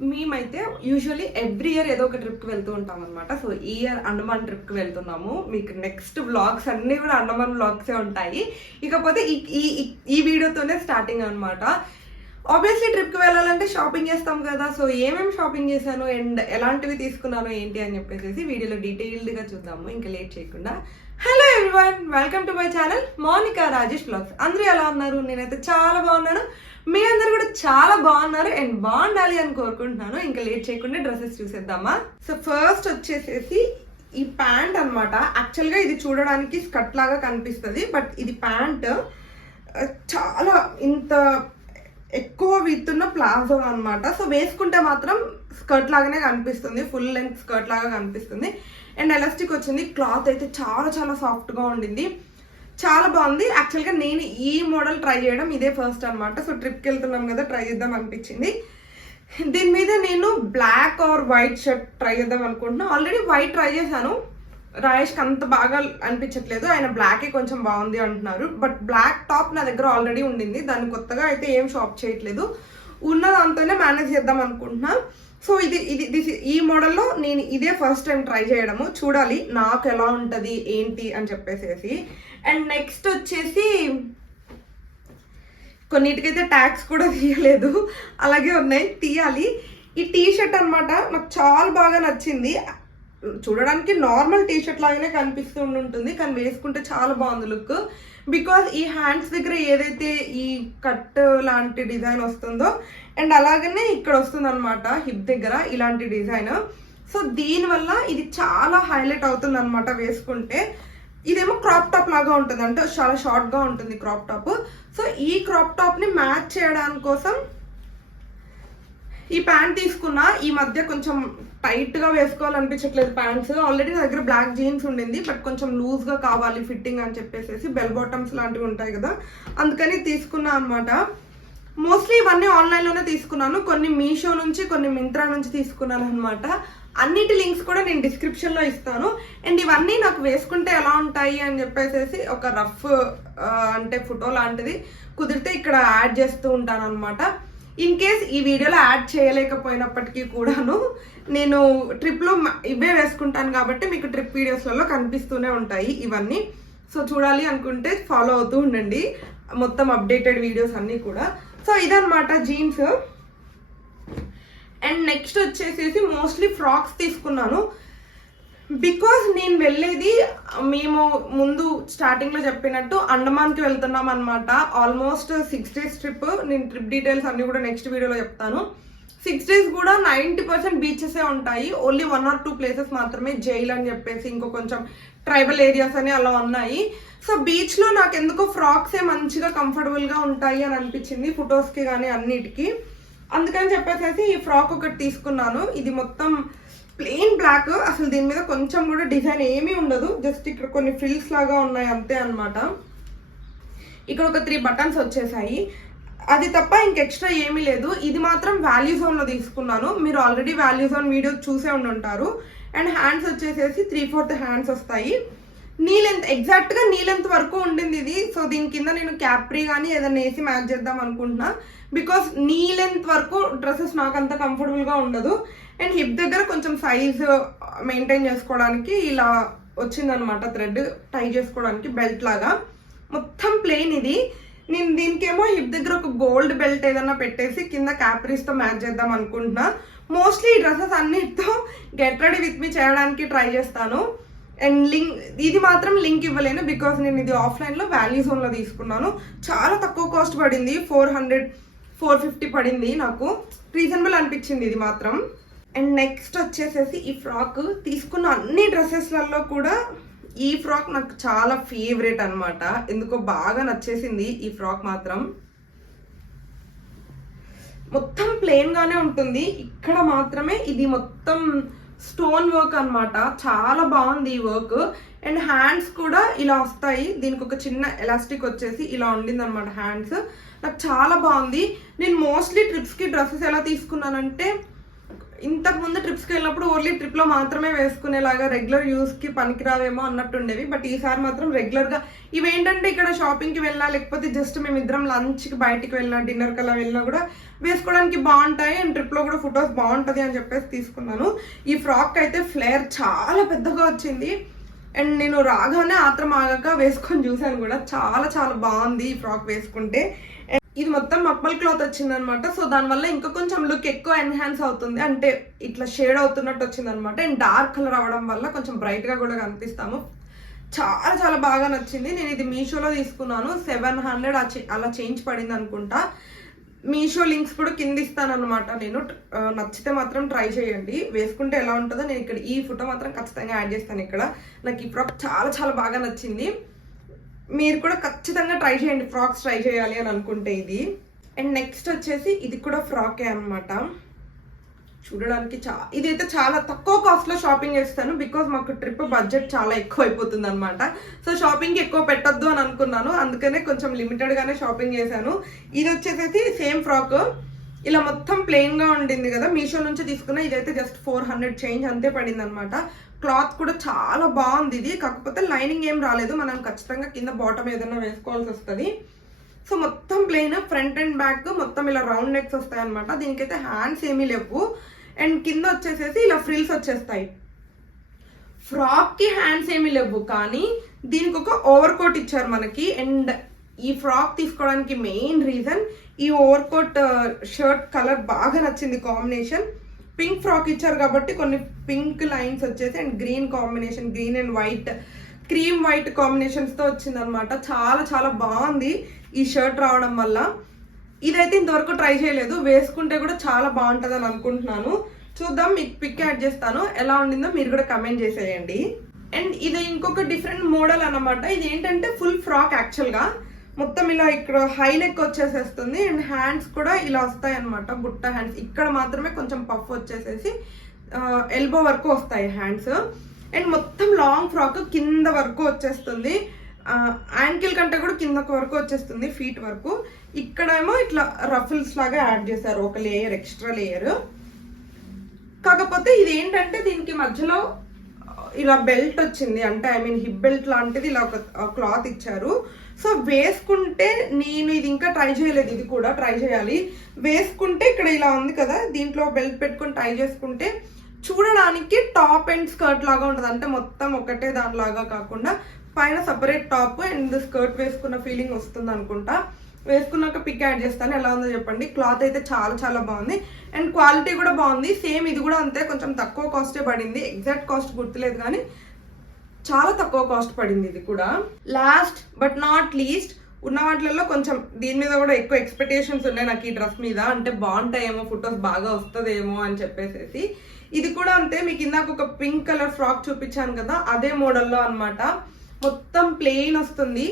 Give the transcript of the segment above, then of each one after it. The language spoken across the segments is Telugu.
మేమైతే యూజువల్లీ ఎవ్రీ ఇయర్ ఏదో ఒక ట్రిప్కి వెళ్తూ ఉంటాం అనమాట. సో ఈ ఇయర్ అండమాన్ ట్రిప్కి వెళ్తున్నాము. మీకు నెక్స్ట్ వ్లాగ్స్ అన్నీ కూడా అండమాన్ వ్లాగ్సే ఉంటాయి. ఇకపోతే ఈ వీడియోతోనే స్టార్టింగ్ అనమాట. ఆబ్వియస్లీ ట్రిప్కి వెళ్ళాలంటే షాపింగ్ చేస్తాం కదా. సో ఏమేమి షాపింగ్ చేశాను అండ్ ఎలాంటివి తీసుకున్నాను ఏంటి అని చెప్పేసి వీడియోలో డీటెయిల్డ్గా చూద్దాము. ఇంకా లేట్ చేయకుండా hello everyone, welcome to my channel Monika Rajesh blogs. అందరూ ఎలా ఉన్నారు? నేనైతే చాలా బాగున్నాను. మీ అందరు కూడా చాలా బాగున్నారు అండ్ బాగుండాలి అని కోరుకుంటున్నాను. ఇంకా లేట్ చేయకుండా డ్రెస్సెస్ చూసేద్దామా. సో ఫస్ట్ వచ్చేసేసి ఈ ప్యాంట్ అనమాట. యాక్చువల్గా ఇది చూడడానికి స్కర్ట్ లాగా కనిపిస్తుంది, బట్ ఇది ప్యాంట్ చాలా ఇంత ఎక్కువ విత్ ఉన్న ప్లాజో అనమాట. సో వేసుకుంటే మాత్రం స్కర్ట్ లాగానే కనిపిస్తుంది, ఫుల్ లెంగ్త్ స్కర్ట్ లాగా కనిపిస్తుంది. అండ్ ఎలాస్టిక్ వచ్చింది. క్లాత్ అయితే చాలా చాలా సాఫ్ట్గా ఉండింది, చాలా బాగుంది. యాక్చువల్గా నేను ఈ మోడల్ ట్రై చేయడం ఇదే ఫస్ట్ అనమాట. సో ట్రిప్కి వెళ్తున్నాం కదా, ట్రై చేద్దాం అనిపించింది. దీని మీద నేను black or white shirt try చేద్దాం అనుకుంటున్నాను. ఆల్రెడీ వైట్ ట్రై చేశాను, రాయేష్కి అంత బాగా అనిపించట్లేదు. ఆయన బ్లాకే కొంచెం బాగుంది అంటున్నారు. బట్ బ్లాక్ టాప్ నా దగ్గర ఆల్రెడీ ఉండింది, దాన్ని కొత్తగా అయితే ఏం షాప్ చేయట్లేదు. ఉన్న దాంతోనే మేనేజ్ చేద్దాం అనుకుంటున్నా. సో ఈ మోడల్లో నేను ఇదే ఫస్ట్ టైం ట్రై చేయడము. చూడాలి నాకు ఎలా ఉంటుంది ఏంటి అని చెప్పేసి. అండ్ నెక్స్ట్ వచ్చేసి కొన్నిటికైతే ట్యాగ్స్ కూడా తీయలేదు, అలాగే ఉన్నాయి, తీయాలి. ఈ టీ షర్ట్ అనమాట, నాకు చాలా బాగా నచ్చింది. చూడడానికి నార్మల్ టీ షర్ట్ లాగానే కనిపిస్తూ ఉంటుంది, కానీ వేసుకుంటే చాలా బాగుంది లుక్. బికాజ్ ఈ హ్యాండ్స్ దగ్గర ఏదైతే ఈ కట్ లాంటి డిజైన్ వస్తుందో అండ్ అలాగనే ఇక్కడ వస్తుంది అనమాట హిప్ దగ్గర ఇలాంటి డిజైన్. సో దీనివల్ల ఇది చాలా హైలైట్ అవుతుంది అనమాట వేసుకుంటే. ఇదేమో క్రాప్ టాప్ లాగా ఉంటుంది, అంటే చాలా షార్ట్గా ఉంటుంది క్రాప్ టాప్. సో ఈ క్రాప్ టాప్ని మ్యాచ్ చేయడానికి కోసం ఈ ప్యాంట్ తీసుకున్నా. ఈ మధ్య కొంచెం టైట్గా వేసుకోవాలనిపించట్లేదు ప్యాంట్స్. ఆల్రెడీ నా దగ్గర బ్లాక్ జీన్స్ ఉండింది, బట్ కొంచెం లూజ్గా కావాలి ఫిట్టింగ్ అని చెప్పేసి బెల్ బాటమ్స్ లాంటివి ఉంటాయి కదా, అందుకని తీసుకున్నా అనమాట. మోస్ట్లీ ఇవన్నీ ఆన్లైన్లోనే తీసుకున్నాను, కొన్ని మీషో నుంచి కొన్ని మింత్రా నుంచి తీసుకున్నాను అనమాట. అన్నిటి లింక్స్ కూడా నేను డిస్క్రిప్షన్లో ఇస్తాను. అండ్ ఇవన్నీ నాకు వేసుకుంటే ఎలా ఉంటాయి అని చెప్పేసి ఒక రఫ్ అంటే ఫోటో లాంటిది కుదిరితే ఇక్కడ యాడ్ చేస్తూ ఉంటాను అనమాట. ఇన్ కేస్ ఈ వీడియోలో యాడ్ చేయలేకపోయినప్పటికీ కూడాను నేను ట్రిప్లో ఇవే వేసుకుంటాను కాబట్టి మీకు ట్రిప్ వీడియోస్లలో కనిపిస్తూనే ఉంటాయి ఇవన్నీ. సో చూడాలి అనుకుంటే ఫాలో అవుతూ ఉండండి మొత్తం అప్డేటెడ్ వీడియోస్ అన్నీ కూడా. సో ఇదన్నమాట జీన్స్. అండ్ నెక్స్ట్ వచ్చేసేసి మోస్ట్లీ ఫ్రాక్స్ తీసుకున్నాను. బికాజ్ నేను వెళ్ళేది, మేము ముందు స్టార్టింగ్లో చెప్పినట్టు అండమాన్కి వెళ్తున్నాం అనమాట. Almost 6 days trip. నేను ట్రిప్ డీటెయిల్స్ అన్నీ కూడా నెక్స్ట్ వీడియోలో చెప్తాను. 6 days కూడా 90% బీచెసే ఉంటాయి. ఓన్లీ 1 or 2 places మాత్రమే జైల్ అని చెప్పేసి ఇంకో కొంచెం ట్రైబల్ ఏరియాస్ అని అలా ఉన్నాయి. సో బీచ్లో నాకు ఎందుకో ఫ్రాక్సే మంచిగా కంఫర్టబుల్గా ఉంటాయి అని అనిపించింది, ఫొటోస్కి కానీ అన్నిటికీ. అందుకని చెప్పేసి ఈ ఫ్రాక్ ఒకటి తీసుకున్నాను. ఇది మొత్తం ప్లెయిన్ బ్లాక్, అసలు దీని మీద కొంచెం కూడా డిజైన్ ఏమీ ఉండదు, జస్ట్ ఇక్కడ కొన్ని ఫ్రిల్స్ లాగా ఉన్నాయి అంతే అనమాట. ఇక్కడ ఒక 3 buttons వచ్చేసాయి, అది తప్ప ఇంక ఎక్స్ట్రా ఏమీ లేదు. ఇది మాత్రం వాల్యూ జోన్లో తీసుకున్నాను, మీరు ఆల్రెడీ వాల్యూ జోన్ వీడియో చూసే ఉంటారు. అండ్ హ్యాండ్స్ వచ్చేసేసి 3/4 హ్యాండ్స్ వస్తాయి. నీ లెంత్ ఎగ్జాక్ట్గా నీ లెంత్ వరకు ఉండింది ఇది. సో దీని కింద నేను క్యాప్రీ కానీ ఏదైనా వేసి మ్యాచ్ చేద్దాం అనుకుంటున్నా. బికాస్ నీ లెంత్ వరకు డ్రెస్సెస్ నాకు అంత కంఫర్టబుల్గా ఉండదు. అండ్ హిప్ దగ్గర కొంచెం సైజ్ మెయింటైన్ చేసుకోవడానికి ఇలా వచ్చిందనమాట థ్రెడ్, టై చేసుకోవడానికి బెల్ట్ లాగా. మొత్తం ప్లెయిన్ ఇది. నేను దీనికేమో హిప్ దగ్గర ఒక గోల్డ్ బెల్ట్ ఏదైనా పెట్టేసి కింద క్యాప్రీస్తో మ్యాచ్ చేద్దాం అనుకుంటున్నా. మోస్ట్లీ ఈ డ్రెస్సెస్ అన్నిటితో గెట్ రెడీ విత్ మీ చేయడానికి ట్రై చేస్తాను. అండ్ ఇది మాత్రం లింక్ ఇవ్వలేను, బికాస్ నేను ఇది ఆఫ్లైన్లో వాల్యూ జోన్లో తీసుకున్నాను. చాలా తక్కువ కాస్ట్ పడింది, 400-450 పడింది. నాకు రీజనబుల్ అనిపించింది ఇది మాత్రం. అండ్ నెక్స్ట్ వచ్చేసేసి ఈ ఫ్రాక్ తీసుకున్న అన్ని డ్రెస్సెస్లలో కూడా ఈ ఫ్రాక్ నాకు చాలా ఫేవరెట్ అనమాట. ఎందుకో బాగా నచ్చేసింది ఈ ఫ్రాక్ మాత్రం. మొత్తం ప్లెయిన్గానే ఉంటుంది, ఇక్కడ మాత్రమే ఇది మొత్తం స్టోన్ వర్క్ అనమాట. చాలా బాగుంది ఈ వర్క్. అండ్ హ్యాండ్స్ కూడా ఇలా వస్తాయి, దీనికి ఒక చిన్న ఎలాస్టిక్ వచ్చేసి ఇలా ఉండింది అనమాట హ్యాండ్స్. నాకు చాలా బాగుంది. నేను మోస్ట్లీ ట్రిప్స్కి డ్రెస్సెస్ ఎలా తీసుకున్నానంటే ఇంతకు ముందు ట్రిప్స్కి వెళ్ళినప్పుడు ఓన్లీ ట్రిప్లో మాత్రమే వేసుకునేలాగా రెగ్యులర్ యూస్కి పనికిరావేమో అన్నట్టుండేవి. బట్ ఈసారి మాత్రం రెగ్యులర్గా ఇవేంటంటే ఇక్కడ షాపింగ్కి వెళ్ళినా లేకపోతే జస్ట్ మేమిద్దరం లంచ్కి బయటికి వెళ్ళినా డిన్నర్కి అలా వెళ్ళినా కూడా వేసుకోవడానికి బాగుంటాయి. అండ్ ట్రిప్లో కూడా ఫొటోస్ బాగుంటుంది అని చెప్పేసి తీసుకున్నాను. ఈ ఫ్రాక్ అయితే ఫ్లేర్ చాలా పెద్దగా వచ్చింది. అండ్ నేను రాగానే ఆత్రం ఆగాక వేసుకొని చూసాను కూడా, చాలా చాలా బాగుంది ఈ ఫ్రాక్ వేసుకుంటే. ఇది మొత్తం మక్మల్ క్లాత్ వచ్చిందనమాట. సో దానివల్ల ఇంకా కొంచెం లుక్ ఎక్కువ ఎన్హాన్స్ అవుతుంది, అంటే ఇట్లా షేడ్ అవుతున్నట్టు వచ్చిందనమాట. అండ్ డార్క్ కలర్ అవ్వడం వల్ల కొంచెం బ్రైట్గా కూడా కనిపిస్తాము. చాలా చాలా బాగా నచ్చింది. నేను ఇది మీషోలో తీసుకున్నాను. 700 అలా చేంజ్ పడింది అనుకుంటా. మీషో లింక్స్ కూడా కింద ఇస్తాను అనమాట. నేను నచ్చితే మాత్రం ట్రై చేయండి, వేసుకుంటే ఎలా ఉంటుందో. నేను ఇక్కడ ఈ ఫోటో మాత్రం ఖచ్చితంగా యాడ్ చేస్తాను ఇక్కడ. నాకు ఈ ఫ్రాక్ చాలా చాలా బాగా నచ్చింది. మీరు కూడా ఖచ్చితంగా ట్రై చేయండి ఫ్రాక్స్ ట్రై చేయాలి అని అనుకుంటే ఇది. అండ్ నెక్స్ట్ వచ్చేసి ఇది కూడా ఫ్రాకే అనమాట. చూడడానికి ఇదైతే చాలా తక్కువ కాస్ట్లో షాపింగ్ చేస్తాను, బికాజ్ మాకు ట్రిప్ బడ్జెట్ చాలా ఎక్కువ అయిపోతుంది అనమాట. సో షాపింగ్కి ఎక్కువ పెట్టొద్దు అని అనుకున్నాను, అందుకనే కొంచెం లిమిటెడ్గానే షాపింగ్ చేశాను. ఇది వచ్చేసి సేమ్ ఫ్రాక్, ఇలా మొత్తం ప్లెయిన్గా ఉండింది కదా, మీషో నుంచి తీసుకున్న. ఇదైతే జస్ట్ 400 చేంజ్ అంతే పడింది అనమాట. క్లాత్ కూడా చాలా బాగుంది ఇది, కాకపోతే లైనింగ్ ఏం రాలేదు. మనం ఖచ్చితంగా కింద బాటమ్ ఏదైనా వేసుకోవాల్సి వస్తుంది. సో మొత్తం ప్లెయిన్, ఫ్రంట్ అండ్ బ్యాక్ మొత్తం ఇలా రౌండ్ నెక్స్ వస్తాయి అనమాట. దీనికైతే హ్యాండ్స్ ఏమీ లేవు. అండ్ కింద వచ్చేసేసి ఇలా ఫ్రిల్స్ వచ్చేస్తాయి. ఫ్రాక్కి హ్యాండ్స్ ఏమీ లేవు, కానీ దీనికి ఒక ఓవర్ కోట్ ఇచ్చారు మనకి. అండ్ ఈ ఫ్రాక్ తీసుకోవడానికి మెయిన్ రీజన్ ఈ ఓవర్ కోట్ షర్ట్ కలర్ బాగా నచ్చింది కాంబినేషన్. పింక్ ఫ్రాక్ ఇచ్చారు కాబట్టి కొన్ని పింక్ లైన్స్ వచ్చేసి and green combination, green and white, cream white కాంబినేషన్స్తో వచ్చిందనమాట. చాలా చాలా బాగుంది ఈ షర్ట్ రావడం వల్ల. ఇదైతే ఇంతవరకు ట్రై చేయలేదు, వేసుకుంటే కూడా చాలా బాగుంటుంది అని అనుకుంటున్నాను. చూద్దాం, మీకు పిక్ యాడ్ చేస్తాను, ఎలా ఉండిందో మీరు కూడా కమెంట్ చేసేయండి. అండ్ ఇది ఇంకొక డిఫరెంట్ మోడల్ అనమాట. ఇది ఏంటంటే ఫుల్ ఫ్రాక్ యాక్చువల్గా, మొత్తం ఇలా ఇక్కడ హై నెక్ వచ్చేసేస్తుంది. అండ్ హ్యాండ్స్ కూడా ఇలా వస్తాయి అనమాట, బుట్ట హ్యాండ్స్. ఇక్కడ మాత్రమే కొంచెం పఫ్ వచ్చేసేసి ఎల్బో వరకు వస్తాయి హ్యాండ్స్. అండ్ మొత్తం లాంగ్ ఫ్రాక్ కింద వరకు వచ్చేస్తుంది, యాంకిల్ కంటే కూడా కిందకు వరకు వచ్చేస్తుంది, ఫీట్ వరకు. ఇక్కడేమో ఇట్లా రఫుల్స్ లాగా యాడ్ చేశారు, ఒక లేయర్, ఎక్స్ట్రా లేయర్. కాకపోతే ఇది ఏంటంటే దీనికి మధ్యలో ఇలా బెల్ట్ వచ్చింది, అంటే ఐ మీన్ హిప్ బెల్ట్ లాంటిది ఇలా ఒక క్లాత్ ఇచ్చారు. సో వేసుకుంటే, నేను ఇది ఇంకా ట్రై చేయలేదు, ఇది కూడా ట్రై చేయాలి. వేసుకుంటే ఇక్కడ ఇలా ఉంది కదా, దీంట్లో బెల్ట్ పెట్టుకుని ట్రై చేసుకుంటే చూడడానికి టాప్ అండ్ స్కర్ట్ లాగా ఉంటుంది. అంటే మొత్తం ఒకటే దానిలాగా కాకుండా పైన సపరేట్ టాప్ అండ్ స్కర్ట్ వేసుకున్న ఫీలింగ్ వస్తుంది అనుకుంటా. వేసుకున్నాక పిక్ యాడ్ చేస్తాను, ఎలా ఉందో చెప్పండి. క్లాత్ అయితే చాలా చాలా బాగుంది అండ్ క్వాలిటీ కూడా బాగుంది. సేమ్ ఇది కూడా అంతే, కొంచెం తక్కువ కాస్టే పడింది. ఎగ్జాక్ట్ కాస్ట్ గుర్తులేదు కానీ చాలా తక్కువ కాస్ట్ పడింది ఇది కూడా. లాస్ట్ బట్ నాట్ లీస్ట్, ఉన్న వాటిల్లో కొంచెం దీని మీద కూడా ఎక్కువ ఎక్స్పెక్టేషన్స్ ఉన్నాయి నాకు ఈ డ్రెస్ మీద. అంటే బాగుంటాయేమో, ఫొటోస్ బాగా వస్తుందేమో అని చెప్పేసి. ఇది కూడా అంతే, మీకు ఇందాక ఒక పింక్ కలర్ ఫ్రాక్ చూపించాను కదా, అదే మోడల్లో అనమాట. మొత్తం ప్లెయిన్ వస్తుంది,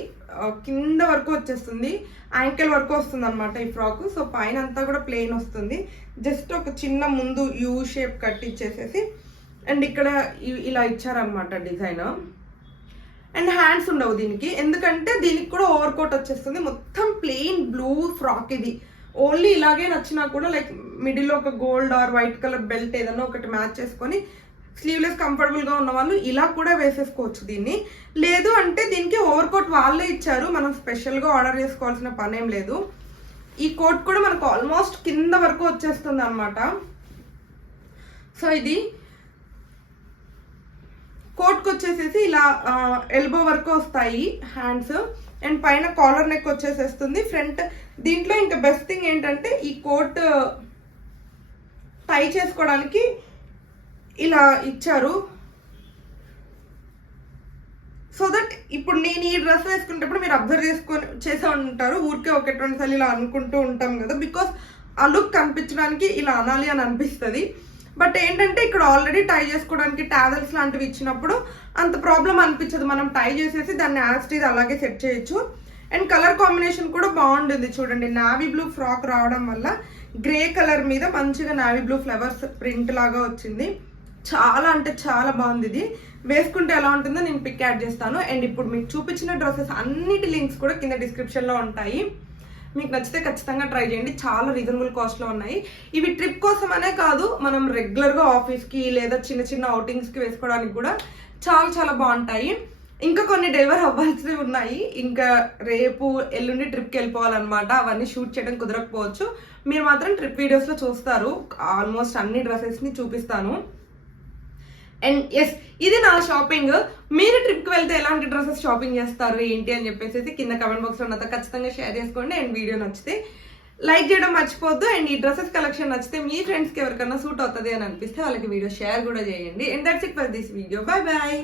కింద వరకు వచ్చేస్తుంది, యాంకిల్ వరకు వస్తుంది అనమాట ఈ ఫ్రాక్. సో పైన అంతా కూడా ప్లెయిన్ వస్తుంది, జస్ట్ ఒక చిన్న ముందు యూ షేప్ కట్ ఇచ్చేసేసి అండ్ ఇక్కడ ఇలా ఇచ్చారనమాట డిజైన్. అండ్ హ్యాండ్స్ ఉండవు దీనికి, ఎందుకంటే దీనికి కూడా ఓవర్ కోట్ వచ్చేస్తుంది. మొత్తం ప్లెయిన్ బ్లూ ఫ్రాక్ ఇది. ఓన్లీ ఇలాగే నచ్చినా కూడా లైక్ మిడిల్లో ఒక gold or white colour belt ఏదన్నా ఒకటి మ్యాచ్ చేసుకొని స్లీవ్లెస్ కంఫర్టబుల్గా ఉన్న వాళ్ళు ఇలా కూడా వేసేసుకోవచ్చు దీన్ని. లేదు అంటే దీనికి ఓవర్ కోట్ వాళ్ళే ఇచ్చారు, మనం స్పెషల్గా ఆర్డర్ చేసుకోవాల్సిన పని ఏం లేదు. ఈ కోట్ కూడా మనకు ఆల్మోస్ట్ కింద వరకు వచ్చేస్తుంది అనమాట. సో ఇది కోట్కి వచ్చేసేసి ఇలా ఎల్బో వరకు వస్తాయి హ్యాండ్స్ అండ్ పైన కాలర్ నెక్ వచ్చేసేస్తుంది ఫ్రంట్. దీంట్లో ఇంకా బెస్ట్ థింగ్ ఏంటంటే ఈ కోట్ టై చేసుకోవడానికి ఇలా ఇచ్చారు. సో దట్ ఇప్పుడు నేను ఈ డ్రెస్ వేసుకునేటప్పుడు మీరు అబ్జర్వ్ చేసే ఉంటారు, ఊరికే ఒకటి రెండు సార్లు ఇలా అనుకుంటూ ఉంటాం కదా, బికాస్ ఆ లుక్ కనిపించడానికి ఇలా అనాలి అని అనిపిస్తుంది. బట్ ఏంటంటే ఇక్కడ ఆల్రెడీ టై చేసుకోవడానికి టావెల్స్ లాంటివి ఇచ్చినప్పుడు అంత ప్రాబ్లం అనిపించదు, మనం టై చేసేసి దాన్ని యాస్టీజ్ అలాగే సెట్ చేయొచ్చు. అండ్ కలర్ కాంబినేషన్ కూడా బాగుంటుంది చూడండి, నావీ బ్లూ ఫ్రాక్ రావడం వల్ల గ్రే కలర్ మీద మంచిగా నావీ బ్లూ ఫ్లవర్స్ ప్రింట్ లాగా వచ్చింది. చాలా అంటే చాలా బాగుంది ఇది. వేసుకుంటే ఎలా ఉంటుందో నేను పిక్ యాడ్ చేస్తాను. అండ్ ఇప్పుడు మీకు చూపించిన డ్రెస్సెస్ అన్నిటి లింక్స్ కూడా కింద డిస్క్రిప్షన్లో ఉంటాయి, మీకు నచ్చితే ఖచ్చితంగా ట్రై చేయండి. చాలా రీజనబుల్ కాస్ట్లో ఉన్నాయి. ఇవి ట్రిప్ కోసం అనే కాదు, మనం రెగ్యులర్గా ఆఫీస్కి లేదా చిన్న చిన్న అవుటింగ్స్కి వేసుకోవడానికి కూడా చాలా చాలా బాగుంటాయి. ఇంకా కొన్ని డెలివరీ అవ్వాల్సినవి ఉన్నాయి. ఇంకా రేపు ఎల్లుండి ట్రిప్కి వెళ్ళిపోవాలన్నమాట. అవన్నీ షూట్ చేయడం కుదరకపోవచ్చు. మీరు మాత్రం ట్రిప్ వీడియోస్లో చూస్తారు. ఆల్మోస్ట్ అన్ని డ్రెస్సెస్ని చూపిస్తాను. అండ్ ఎస్, ఇది నా షాపింగ్. మీరు ట్రిప్కి వెళ్తే ఎలాంటి డ్రెస్సెస్ షాపింగ్ చేస్తారు ఏంటి అని చెప్పేసి కింద కమెంట్ బాక్స్లో నాతో ఖచ్చితంగా షేర్ చేసుకోండి. అండ్ వీడియో నచ్చితే లైక్ చేయడం మర్చిపోద్దు. అండ్ ఈ డ్రెస్సెస్ కలెక్షన్ నచ్చితే మీ ఫ్రెండ్స్కి ఎవరికైనా సూట్ అవుతుంది అని అనిపిస్తే వాళ్ళకి వీడియో షేర్ కూడా చేయండి. And that's it for this video. Bye bye.